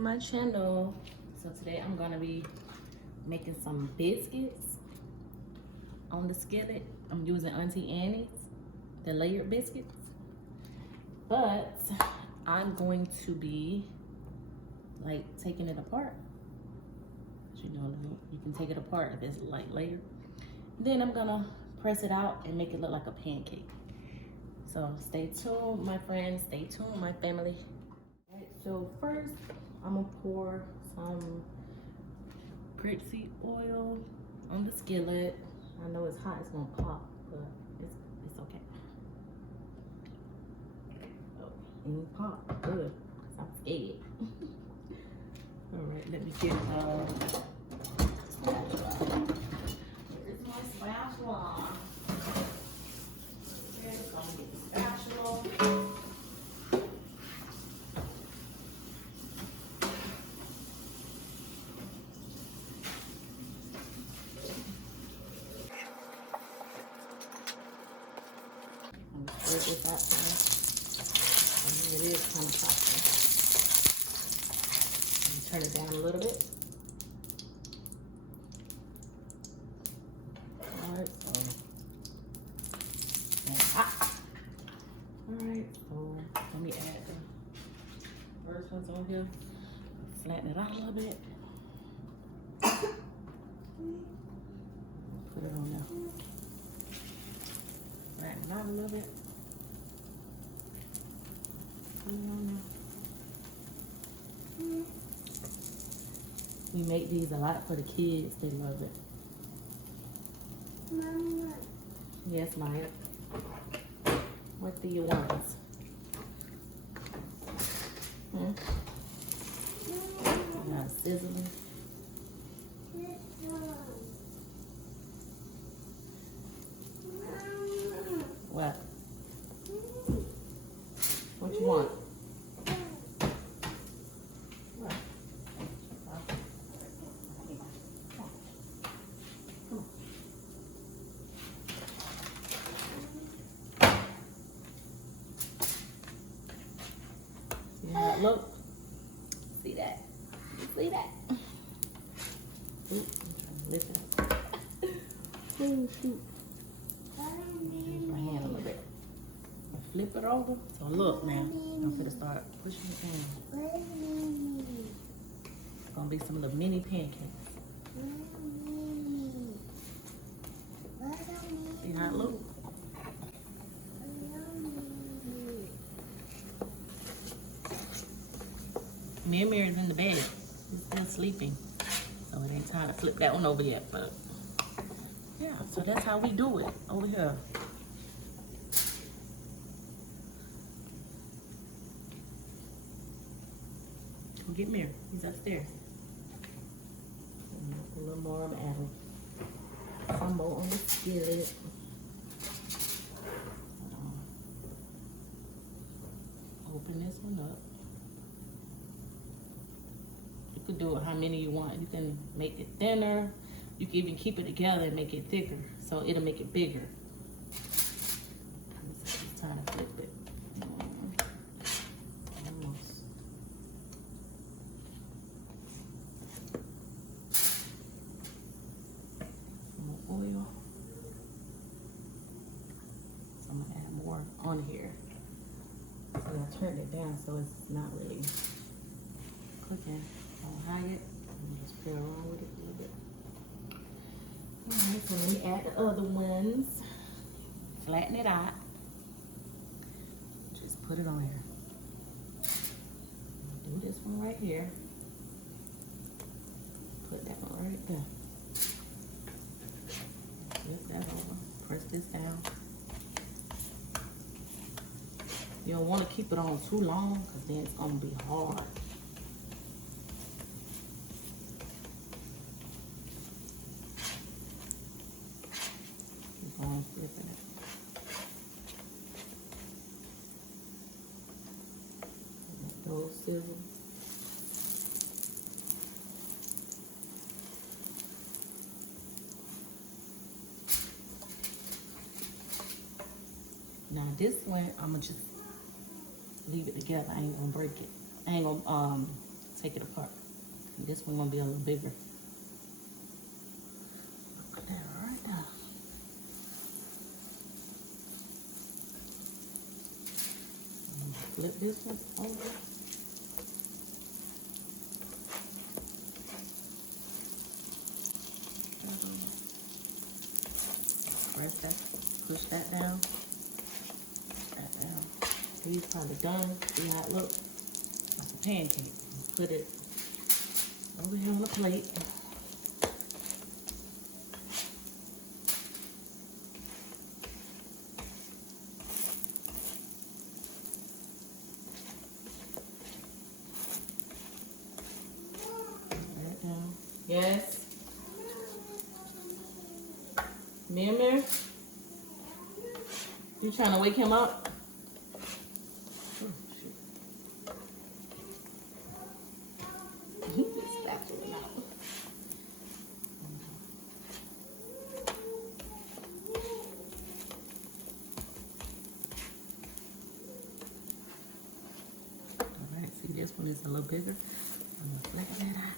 my channel. So today I'm gonna be making some biscuits on the skillet. I'm using Auntie Annie's, the layered biscuits. But I'm going to be like taking it apart. You know, you can take it apart if it's like layered. Then I'm gonna press it out and make it look like a pancake. So stay tuned, my friends. Stay tuned, my family. All right, so first I'm gonna pour some grapeseed oil on the skillet. I know it's hot, it's gonna pop, but it's okay. Oh, it pop, good. I'm scared. All right, let me get here's my spatula. Okay, so I'm gonna get the spatula. I'm gonna spread this out there. It is kind of popping. Turn it down a little bit. Alright, so alright, so let me add the first ones on here. Flatten it out a little bit. Put it on there. Flatten it out a little bit. Put it on there. We make these a lot for the kids. They love it. Mama. Yes, Maya. What do you want? Now sizzling. What? What you want? Look, see that? You see that? Oop, I'm trying to lift it up. Oh, shoot. Use my hand a little bit. Flip it over. So look now, I'm gonna start pushing it down. It's gonna be some little mini pancakes. See how it looks? Mary is in the bed. She's still sleeping. So it ain't time to flip that one over yet, but yeah, so that's how we do it over here. Go get Mary. He's upstairs. A little more I'm adding. Some more on the skillet. Open this one up. You can do it how many you want. You can make it thinner. You can even keep it together and make it thicker. So it'll make it bigger. It's time to flip it. Almost. Some more oil. So I'm gonna add more on here. So I turned it down so it's not really cooking. Don't hide it. Just play around with it a little bit. Alright, so let me add the other ones. Flatten it out. Just put it on here. Do this one right here. Put that one right there. Flip that over. Press this down. You don't want to keep it on too long because then it's going to be hard. Flipping it. Let those sizzle. Now this one, I'm gonna just leave it together. I ain't gonna break it. I ain't gonna take it apart. And this one gonna be a little bigger. Look at that right there. Flip this one over. Press that, push that down, push that down. These probably done. See how it looks? Like a pancake. Put it over here on the plate. That down. Yes. Mirror. You trying to wake him up? Oh, shoot. He just slapped it out. Alright, see this one is a little bigger. I'm gonna flatten that out.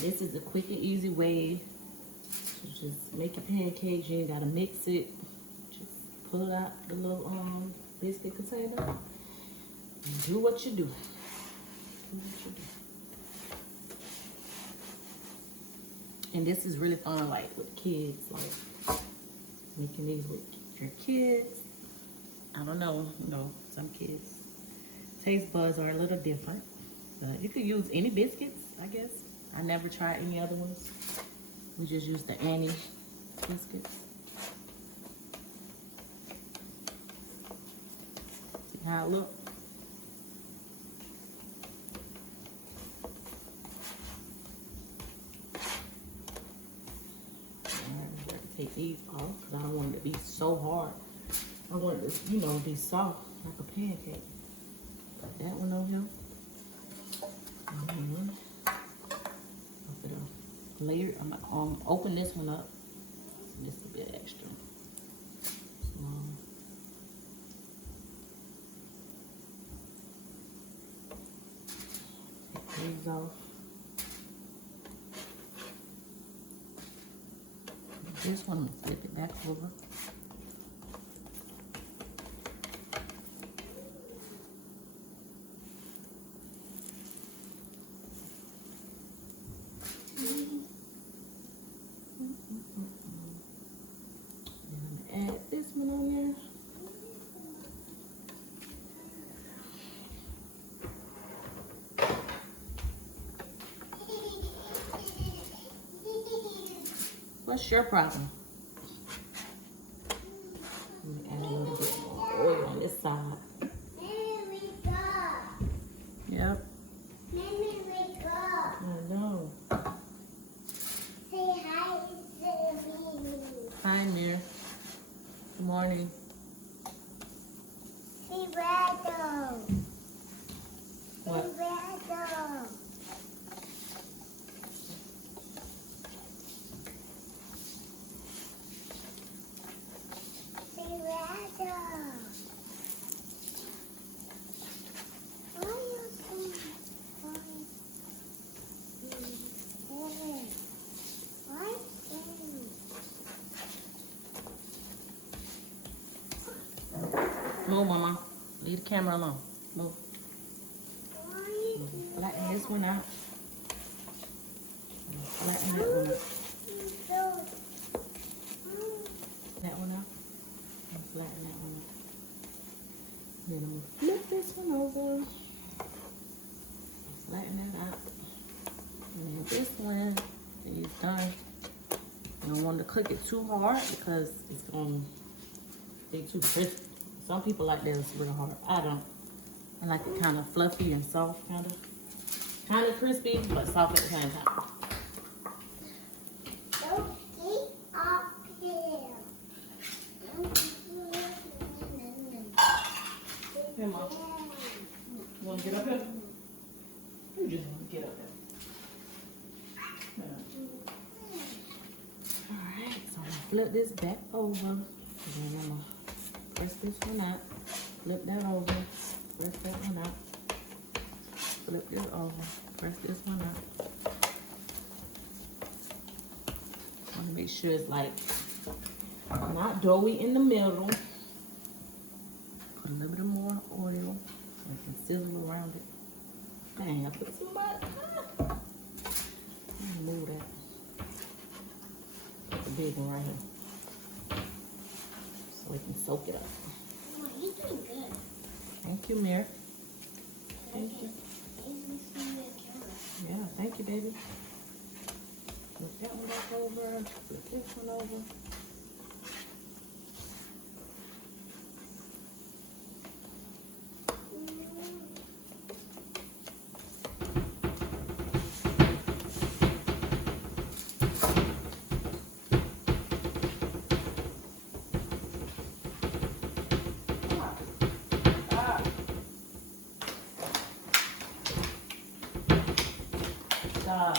This is a quick and easy way to just make your pancakes. You ain't gotta mix it. Just pull out the little biscuit container and do what you do. Do what you do. And this is really fun, like with kids, like making these with your kids. I don't know, you know, some kids' taste buds are a little different, but you could use any biscuits, I guess. I never tried any other ones. We just use the Annie biscuits. See how it looks? Alright, take these off because I don't want it to be so hard. I want it to, you know, be soft like a pancake. Put that one over here. Layer. I'm gonna open this one up. Just a bit extra. Small. Take these off. This one, flip it back over. What's your problem? Let me add a little bit more oil on this side. Yep. I know. Say hi to me. Hi, Mir. Good morning. Say rattle. What? Say rattle. Move, Mama. Leave the camera alone. Move. Flatten this one out. Flatten that one out. That one out. And flatten that one out. Then I'm going to flip this one over. Flatten that out. And then this one is done. You don't want to cook it too hard because it's going to be too crispy. Some people like theirs real hard. I don't. I like it kind of fluffy and soft, kind of crispy, but soft at the same time. Don't eat up here. Here, Mom. You want to get up here? You just want to get up here. Yeah. flip this back over. And then I'm gonna press this one out. Flip that over. Press that one out. Flip this over. Press this one out. Want to make sure it's like not doughy in the middle. Put a little bit more oil and some sizzle around it. Dang, I put too much. Move that. That's a big one right here. So we can soak it up. Mama, you're doing good. Thank you, Mary. Thank you. Yeah, thank you, baby. Flip that one back over. Flip this one over. Stop.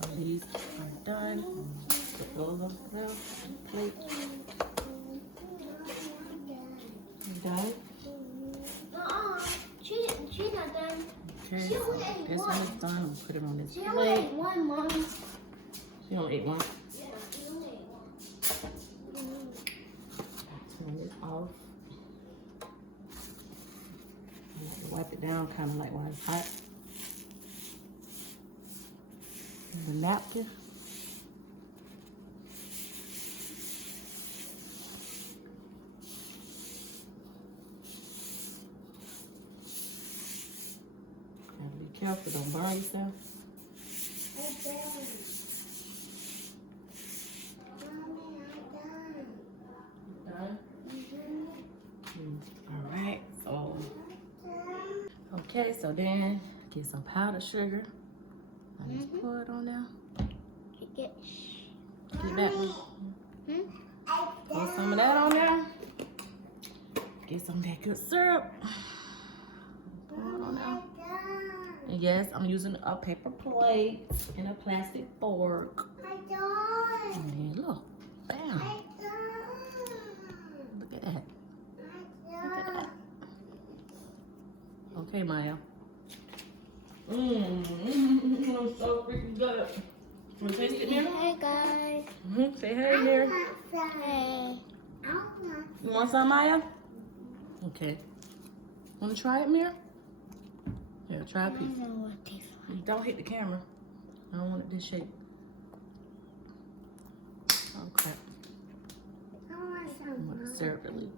So these are done. Put those on the plate. You done? She's not done. Okay, She so only ate this one. one is done. We'll put it on this She only plate. ate one, Mom. She only ate one. Yeah, she only ate one. Turn it off. I like to wipe it down kind of like while it's hot. And the napkin. Gotta be careful, don't burn yourself. Done? All right, so okay, so then get some powdered sugar. I just pour it on there. Get that. Pour some of that on there. Get some of that good syrup. Pour it on there. And yes, I'm using a paper plate and a plastic fork. And then look, bam. Look at that. Look at that. Okay, Maya. So freaking good. Want to taste it, Mary? Hey, guys. Say hey, Mary. Hey. You want some, Maya? Okay. Want to try it, Mary? Yeah, try a piece. You don't hit the camera. I don't want it this shape. Okay. I want the syrup to leak.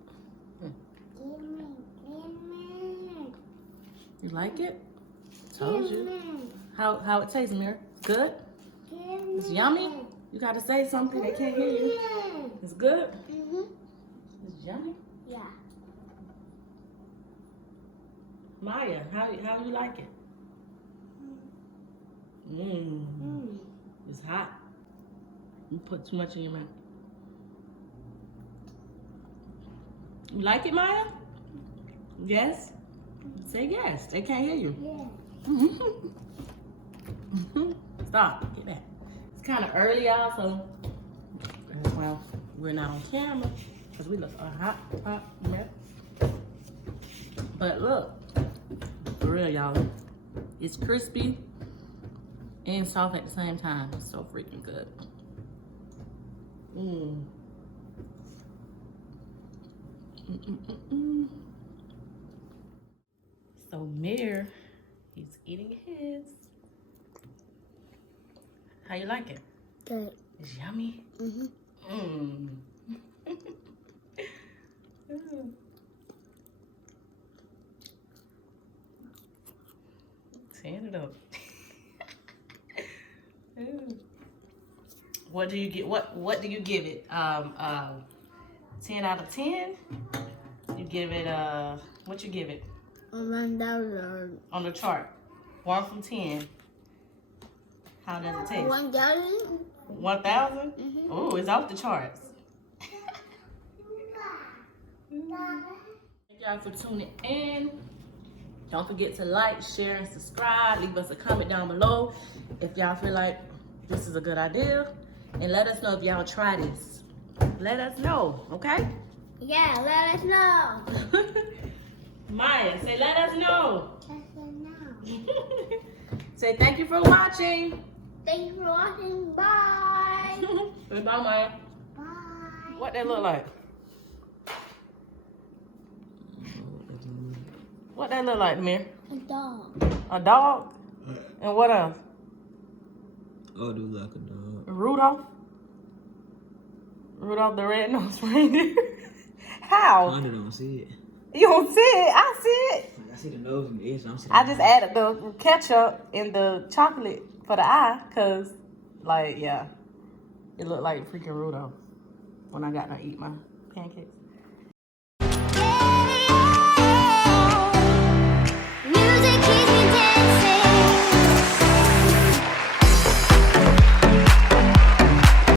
You like it? Told you. How it tastes, Mary? Good? It's yummy? You gotta say something, they can't hear you. It's good? It's yummy? Yeah. Maya, how you like it? It's hot. You put too much in your mouth. You like it, Maya? Yes? Say yes. They can't hear you. Yeah. Stop. Get back. It's kind of early, y'all, so that's why we're not on camera because we look hot mess. But look, for real, y'all, it's crispy and soft at the same time. It's so freaking good. So Mir, he's eating his. How you like it? Good. It's yummy. Stand it up. What do you get? What do you give it? 10 out of 10. You give it what you give it? 1,000. On the chart. 1 from 10. How does it taste? 1,000. 1,000? Oh, it's off the charts. Thank y'all for tuning in. Don't forget to like, share, and subscribe. Leave us a comment down below if y'all feel like this is a good idea. And let us know if y'all try this. Let us know, okay? Yeah, let us know. Maya, say let us know. Let us know. Say thank you for watching. Thank you for watching. Bye. Say bye, Maya. Bye. What that look like? What that look like, Amir? A dog. A dog? And what else? Oh, do like a dog. Rudolph? Rudolph the red-nosed reindeer? How? Kinda don't see it. You don't see it? I see it. Like, I see the nose and the ears. I'm seeing I just added the ketchup in the chocolate for the eye, cause, like, yeah, it looked like freaking Rudolph when I got to eat my pancakes.